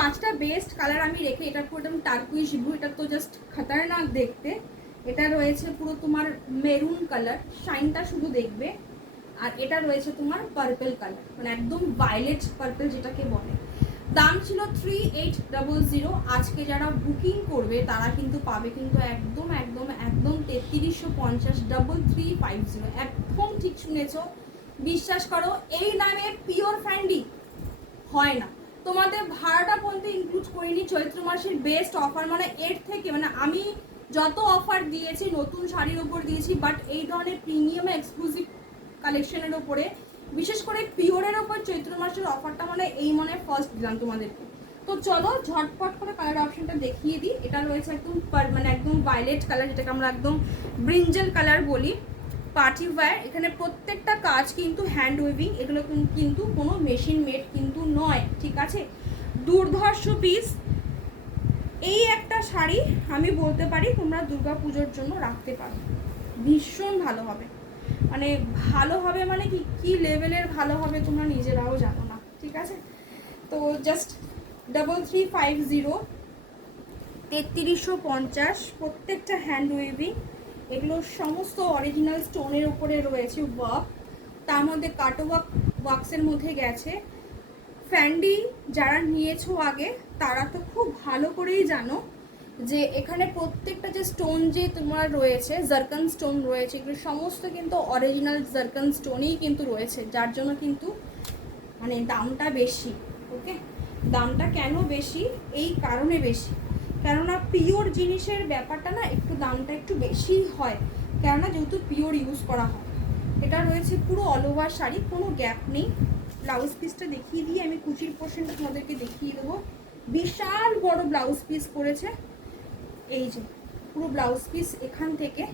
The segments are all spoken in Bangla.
পাঁচটা বেস্ট কালার আমি রেখে, এটা পুরো একদম টার্কুইশ ব্লু, এটা তো জাস্ট খতরনাক দেখতে। এটা রয়েছে পুরো তোমার মেরুন কালার, শাইনটা শুধু দেখবে। আর এটা রয়েছে তোমার পার্পল কালার, মানে একদম ভায়োলেট পার্পল যেটাকে বলে। দাম ছিল 3800। আজকে যারা বুকিং করবে তারা কিন্তু পাবে কিন্তু একদম একদম একদম 3350, 3350। একদম ঠিক শুনেছ, বিশ্বাস করো এই দামে পিওর ফ্যান্ডি হয় না। তোমাদের ভাড়াটা পর্যন্ত ইনক্লুড করিনি। চৈত্র মাসের বেস্ট অফার, মানে এর থেকে মানে আমি যত অফার দিয়েছি নতুন শাড়ির ওপর দিয়েছি, বাট এই ধরনের প্রিমিয়াম এক্সক্লুসিভ কালেকশনের ওপরে, বিশেষ করে পিওরের ওপর চৈত্র মাসের অফারটা মানে এই মনে ফার্স্ট দিলাম তোমাদেরকে। তো চলো ঝটপট করে কালার অপশনটা দেখিয়ে দিই। এটা রয়েছে একদম মানে একদম ভায়োলেট কালার, যেটাকে আমরা একদম ব্রিঞ্জেল কালার বলি, পার্টি ওয়্যার। এখানে প্রত্যেকটা কাজ কিন্তু হ্যান্ড উইভিং, এগুলো কিন্তু কোনো মেশিন মেড কিন্তু নয়, ঠিক আছে। দুর্ধর্ষ পিস। এই একটা শাড়ি আমি বলতে পারি তোমরা দুর্গা পুজোর জন্য রাখতে পারো, ভীষণ ভালো হবে। মানে ভালো হবে মানে কি লেভেলের ভালো হবে তোমরা নিজেরাও জানো না, ঠিক আছে। তো জাস্ট 3350, 3350, প্রত্যেকটা হ্যান্ড উইভিং। এগুলো সমস্ত অরিজিনাল স্টোনের উপরে রয়েছে ওয়ার্ক, তার মধ্যে কাটো ওয়ার্কসের মধ্যে গেছে। ফ্যান্ডি যারা নিয়েছো আগে তারা তো খুব ভালো করেই জানো যে এখানে প্রত্যেকটা যে স্টোন যে তোমার রয়েছে, জারকান স্টোন রয়েছে, এগুলো সমস্ত কিন্তু অরিজিনাল জারকান স্টোনই কিন্তু রয়েছে, যার জন্য কিন্তু মানে দামটা বেশি। ওকে, দামটা কেন বেশি? এই কারণে বেশি, কেননা পিওর জিনিসের ব্যাপারটা না একটু দামটা একটু বেশি হয়, কেননা যেহেতু পিওর ইউজ করা হয়। এটা রয়েছে পুরো অল ওভার শাড়ি, কোনো গ্যাপ নেই। ব্লাউজ পিসটা দেখিয়ে দিয়ে আমি কুচির পোর্শনটা তোমাদেরকে দেখিয়ে দেবো। বিশাল বড় ব্লাউজ পিস করেছে, এই যে পুরো ব্লাউজ পিস এখান থেকে,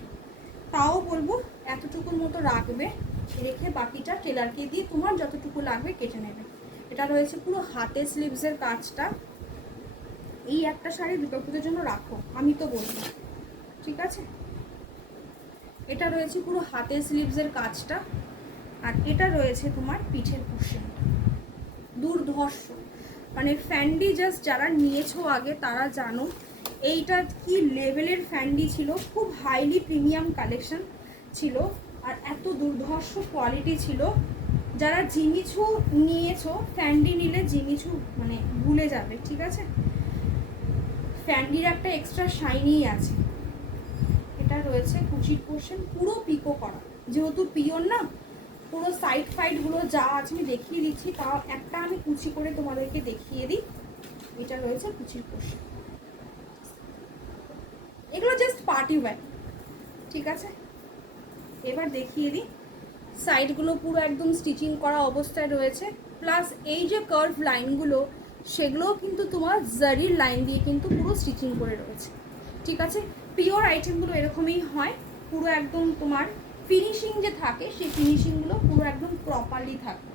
তাও বলবো এতটুকুর মতো রাখবে, রেখে বাকিটা টেলারকে দিয়ে তোমার যতটুকু লাগবে কেটে নেবে। এটা রয়েছে পুরো হাতে স্লিভসের কাজটা। এই একটা শাড়ি দুর্গাপুজোর জন্য রাখো, আমি তো বলবো, ঠিক আছে। এটা রয়েছে পুরো হাতে স্লিভসের কাজটা, আর এটা রয়েছে তোমার পিঠের পোর্শনটা। দুর্ধর্ষ, মানে ফ্যান্ডি জাস্ট যারা নিয়েছো আগে তারা জানো এইটা কি লেভেলের ফ্যান্ডি ছিল, খুব হাইলি প্রিমিয়াম কালেকশন ছিল, আর এত দুর্ধর্ষ কোয়ালিটি ছিল। যারা জিমিচু নিয়েছো, ফ্যান্ডি নিলে জিমিচু মানে ভুলে যাবে, ঠিক আছে। ফ্যান্ডির একটা এক্সট্রা শাইনি আছে। এটা রয়েছে কুচির পোর্শন, পুরো পিকো করা, যেহেতু পিওর না, পুরো সাইড ফাইডগুলো যা আছে আমি দেখিয়ে দিচ্ছি, তাও একটা আমি কুচি করে তোমাদেরকে দেখিয়ে দিই। এটা রয়েছে কুচির পোর্শন, এগুলো জাস্ট পার্টি ওয়্যার, ঠিক আছে। এবার দেখিয়ে দিই সাইডগুলো পুরো একদম স্টিচিং করা অবস্থায় রয়েছে, প্লাস এই যে কার্ভ লাইনগুলো সেগুলোও কিন্তু তোমার জারির লাইন দিয়ে কিন্তু পুরো স্টিচিং করে রয়েছে, ঠিক আছে। পিওর আইটেমগুলো এরকমই হয়, পুরো একদম তোমার ফিনিশিং যে থাকে সেই ফিনিশিংগুলো পুরো একদম প্রপারলি থাকে।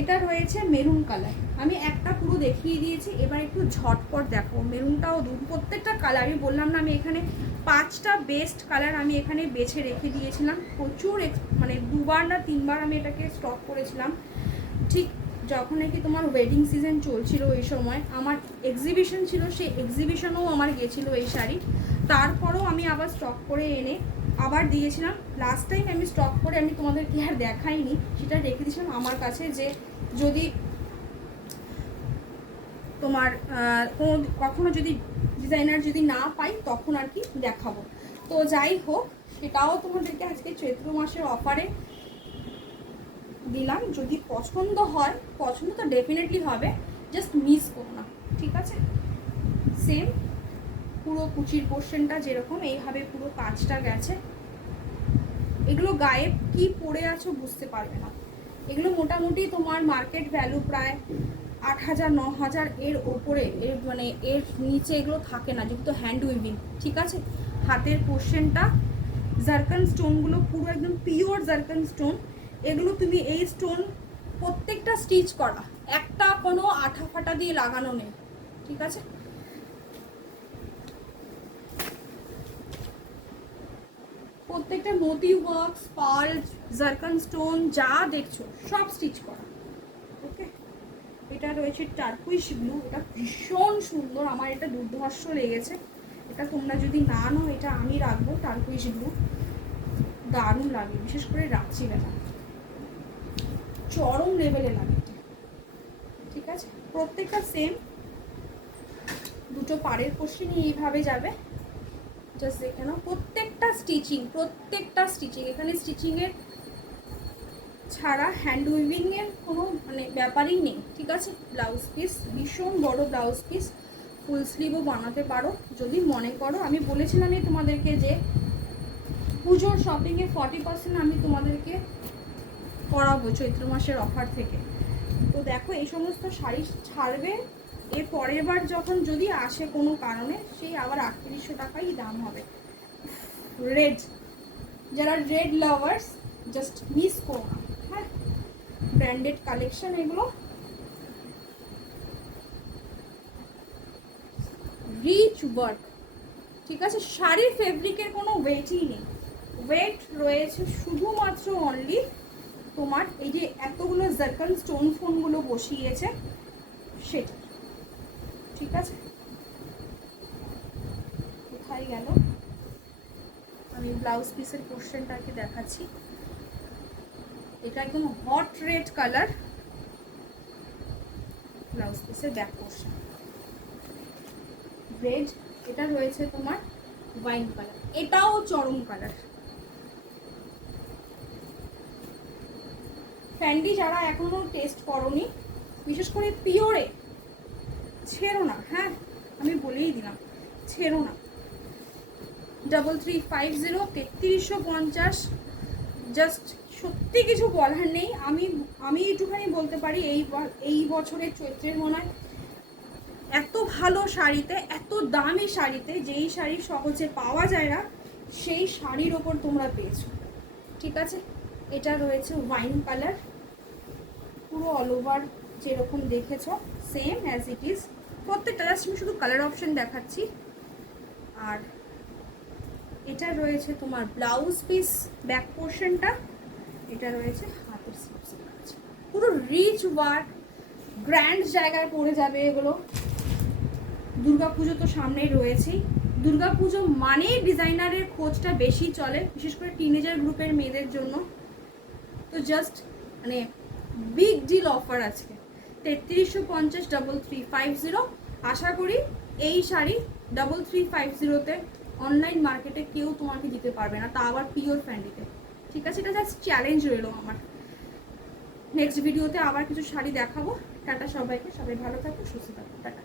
এটা রয়েছে মেরুন কালার, আমি একটা পুরো দেখিয়ে দিয়েছি, এবার একটু ঝটপট দেখো। মেরুনটাও প্রত্যেকটা কালারই বললাম না আমি এখানে পাঁচটা বেস্ট কালার আমি এখানে বেছে রেখে দিয়েছিলাম, প্রচুর মানে দুবার না তিনবার আমি এটাকে স্টক করেছিলাম। ঠিক যখন নাকি তোমার ওয়েডিং সিজন চলছিল ওই সময় আমার এক্সিবিশন ছিল, সেই এক্সিবিশনেও আমার গেছিলো এই শাড়ি, তারপরেও আমি আবার স্টক করে এনে আবার দিয়েছিলাম। লাস্ট টাইম আমি স্টক করে আমি তোমাদেরকে আর দেখাইনি, সেটা রেখে দিয়েছিলাম আমার কাছে, যে যদি তোমার কখনো যদি ডিজাইনার যদি না পাই তখন আর কি দেখাবো। তো যাই হোক, সেটাও তোমাদেরকে আজকে চৈত্র মাসের অফারে দিলাম। যদি পছন্দ হয়, পছন্দ তো ডেফিনেটলি হবে, জাস্ট মিস করো না, ঠিক আছে। সেম পুরো কুচির পোর্শনটা যেরকম এইভাবে পুরো কাজটা গেছে। এগুলো গায়ে কি পরে আছো বুঝতে পারবে না, এগুলো মোটামুটি তোমার মার্কেট ভ্যালু প্রায় 8000 9000 এর ওপরে, এর মানে এর নিচে এগুলো থাকে না, যেহেতু হ্যান্ড উইভিং, ঠিক আছে। হাতের পোর্শনটা জারকান স্টোনগুলো পুরো একদম পিওর জারকান স্টোন, এগুলো তুমি এই স্টোন প্রত্যেকটা স্টিচ করা, একটা কোনো আঠা ফাটা দিয়ে লাগানো নেই, ঠিক আছে। প্রত্যেকটা মোতি ওয়ার্কস, পার্ল, জারকান স্টোন যা দেখছো সব স্টিচ করা, ওকে। এটা এটা রয়েছে টার্কুইশ ব্লু, এটা ভীষণ সুন্দর, আমার এটা দুর্ধর্ষ লেগেছে। এটা তোমরা যদি না নাও, এটা আমি রাখবো। টার্কুইশ ব্লু দারুণ লাগে, বিশেষ করে রাত্রি বেলা চরম লেভেলে লাগে। ঠিক আছে, প্রত্যেকটা সেম, দুটো পাড়ের কোশ্চেনই এইভাবে যাবে। জাস্ট দেখে নাও প্রত্যেকটা স্টিচিং, এখানে স্টিচিংয়ের ছাড়া হ্যান্ড উইভিংয়ের কোনো মানে ব্যাপারই নেই। ঠিক আছে, ব্লাউজ পিস ভীষণ বড় ব্লাউজ পিস, ফুল স্লিভও বানাতে পারো যদি মনে করো। আমি বলেছিলামই তোমাদেরকে যে পুজোর শপিংয়ে 40% আমি তোমাদেরকে করাবো চৈত্র মাসের অফার থেকে। তো দেখো এই সমস্ত শাড়ি ছাড়বে, এর পরের বার যখন যদি আসে কোনো কারণে, সেই আবার 3800 টাকাই দাম হবে। রেড, যারা রেড লাভার্স জাস্ট মিস করো না। হ্যাঁ, ব্র্যান্ডেড কালেকশন এগুলো, রিচ ওয়ার্ক। ঠিক আছে, শাড়ির ফেব্রিকের কোনো ওয়েটই নেই, ওয়েট রয়েছে শুধুমাত্র অনলি তোমার এই যে এতগুলো জারকান স্টোন ফোনগুলো বসিয়েছে সেটা। ঠিক আছে, কোথায় গেল, আমি ব্লাউজ পিসের পোর্শনটাকে দেখাচ্ছি। এটা একদম হট রেড কালার, ব্লাউজ পিসের ব্যাক পোর্শন রেড, এটা রয়েছে তোমার ওয়াইন কালার, এটাও চরম কালার। ফ্যান্ডি যারা এখনো টেস্ট করোনি, বিশেষ করে পিওরে, ছেড়ো না। হ্যাঁ, আমি বলেই দিলাম, ছেড়ো না। 3350, 3350, জাস্ট সত্যি কিছু বলার নেই। আমি একটুখানি বলতে পারি এই বছরের চৈত্রের মনে হয় এত ভালো শাড়িতে, এত দামি শাড়িতে, যেই শাড়ি সহজে পাওয়া যায় না সেই শাড়ির ওপর তোমরা পেয়েছো। ঠিক আছে, এটা রয়েছে ওয়াইন কালার, পুরো অল ওভার যেরকম দেখেছো সেম অ্যাজ ইট ইজ প্রত্যেকটা, জাস্ট আমি শুধু কালার অপশন দেখাচ্ছি। আর এটা রয়েছে তোমার ব্লাউজ পিস ব্যাক পোর্শনটা, এটা রয়েছে হাতের স্লিভসের কাজ, পুরো রিচ ওয়ার্ক, গ্র্যান্ড জায়গায় পড়ে যাবে এগুলো। দুর্গাপুজো তো সামনেই রয়েছেই, দুর্গাপুজো মানেই ডিজাইনারের খোঁজটা বেশি চলে, বিশেষ করে টিনেজার গ্রুপের মেয়েদের জন্য। তো জাস্ট মানে বিগ ডিল অফার আজকে 3350, 3350। আশা করি এই শাড়ি 3350-তে অনলাইন মার্কেটে কেউ তোমাকে দিতে পারবে না, তা আবার পিওর ফ্যান্ডিতে। ঠিক আছে, এটা জাস্ট চ্যালেঞ্জ রইলো আমার। নেক্সট ভিডিওতে আবার কিছু শাড়ি দেখাবো। টাটা সবাইকে, সবাই ভালো থাকো, সুস্থ থাকো, টাটা।